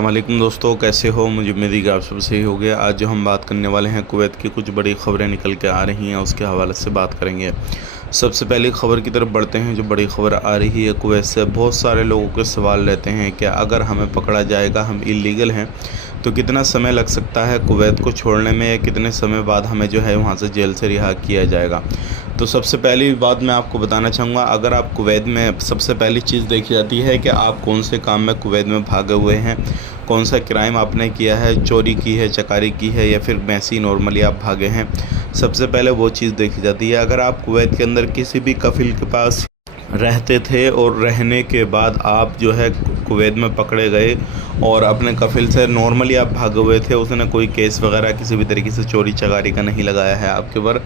वालेकुम दोस्तों, कैसे हो। मुझे उम्मीद है कि आप सब सही हो गया। आज जो हम बात करने वाले हैं, कुवैत की कुछ बड़ी खबरें निकल के आ रही हैं, उसके हवाले से बात करेंगे। सबसे पहले खबर की तरफ बढ़ते हैं। जो बड़ी खबर आ रही है कुवैत से, बहुत सारे लोगों के सवाल रहते हैं कि अगर हमें पकड़ा जाएगा, हम इलीगल हैं, तो कितना समय लग सकता है कुवैत को छोड़ने में, या कितने समय बाद हमें जो है वहाँ से जेल से रिहा किया जाएगा। तो सबसे पहली बात मैं आपको बताना चाहूँगा, अगर आप कुवैत में, सबसे पहली चीज़ देखी जाती है कि आप कौन से काम में कुवैत में भागे हुए हैं, कौन सा क्राइम आपने किया है, चोरी की है, चकारी की है, या फिर वैसे ही नॉर्मली आप भागे हैं। सबसे पहले वो चीज़ देखी जाती है। अगर आप कुवैत के अंदर किसी भी कफिल के पास रहते थे और रहने के बाद आप जो है कुवैत में पकड़े गए और अपने कफिल से नॉर्मली आप भागे हुए थे, उसने कोई केस वगैरह किसी भी तरीके से चोरी चकारी का नहीं लगाया है आपके ऊपर,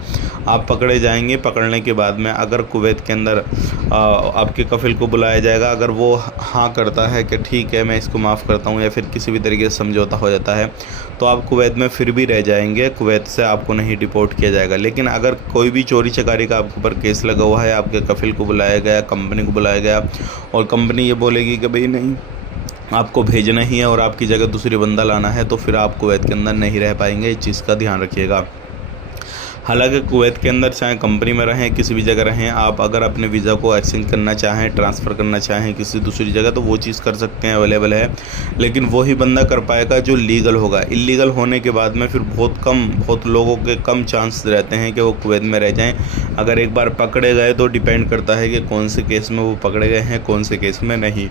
आप पकड़े जाएंगे। पकड़ने के बाद में अगर कुवैत के अंदर आपके कफिल को बुलाया जाएगा, अगर वो हाँ करता है कि ठीक है मैं इसको माफ़ करता हूँ, या फिर किसी भी तरीके से समझौता हो जाता है, तो आप कुवैत में फिर भी रह जाएंगे, कुवैत से आपको नहीं डिपोर्ट किया जाएगा। लेकिन अगर कोई भी चोरी चकारी का आपके ऊपर केस लगा हुआ है, आपके कफिल को बुलाया गया, कंपनी को बुलाया गया, और कंपनी ये बोलेगी कि भाई नहीं, आपको भेजना ही है और आपकी जगह दूसरी बंदा लाना है, तो फिर आप कुवैत के अंदर नहीं रह पाएंगे। इस चीज़ का ध्यान रखिएगा। हालांकि कुवैत के अंदर चाहे कंपनी में रहें, किसी भी जगह रहें, आप अगर अपने वीज़ा को एक्सचेंज करना चाहें, ट्रांसफ़र करना चाहें किसी दूसरी जगह, तो वो चीज़ कर सकते हैं, अवेलेबल है। लेकिन वही बंदा कर पाएगा जो लीगल होगा। इलीगल होने के बाद में फिर बहुत लोगों के कम चांस रहते हैं कि वो कुवैत में रह जाएँ। अगर एक बार पकड़े गए तो डिपेंड करता है कि कौन से केस में वो पकड़े गए हैं, कौन से केस में नहीं।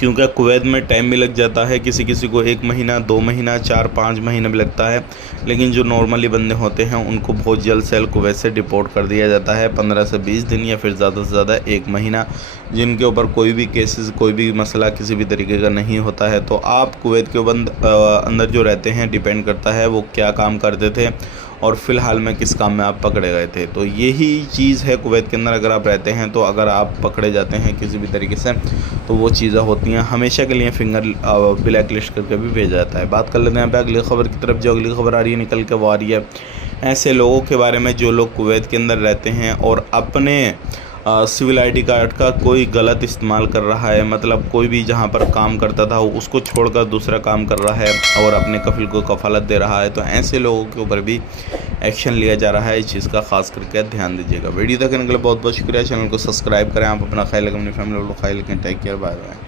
क्योंकि कुवैत में टाइम भी लग जाता है, किसी किसी को 1 महीना, 2 महीना, 4-5 महीने भी लगता है। लेकिन जो नॉर्मली बंदे होते हैं उनको बहुत जल्द से जल्द कुवैत से डिपोर्ट कर दिया जाता है, 15 से 20 दिन, या फिर ज़्यादा से ज़्यादा 1 महीना, जिनके ऊपर कोई भी केसेस, कोई भी मसला किसी भी तरीके का नहीं होता है। तो आप कुवैत के अंदर जो रहते हैं, डिपेंड करता है वो क्या काम करते थे और फ़िलहाल में किस काम में आप पकड़े गए थे। तो यही चीज़ है कुवैत के अंदर। अगर आप रहते हैं, तो अगर आप पकड़े जाते हैं किसी भी तरीके से, तो वो चीज़ें होती हैं, हमेशा के लिए फिंगर ब्लैक लिस्ट करके भी भेजा जाता है। बात कर लेते हैं यहाँ पे अगली खबर की तरफ। जो अगली खबर आ रही है निकल के, वो आ रही है ऐसे लोगों के बारे में जो लोग कुवैत के अंदर रहते हैं और अपने सिविल आईडी कार्ड का कोई गलत इस्तेमाल कर रहा है। मतलब कोई भी जहां पर काम करता था उसको छोड़कर दूसरा काम कर रहा है और अपने कफिल को कफालत दे रहा है, तो ऐसे लोगों के ऊपर भी एक्शन लिया जा रहा है। इस चीज़ का खास करके ध्यान दीजिएगा। वीडियो देखने के लिए बहुत बहुत शुक्रिया। चैनल को सब्सक्राइब करें। आप अपना ख्याल रखें, अपनी फैमिली को ख्याल रखें। Take care, bye bye.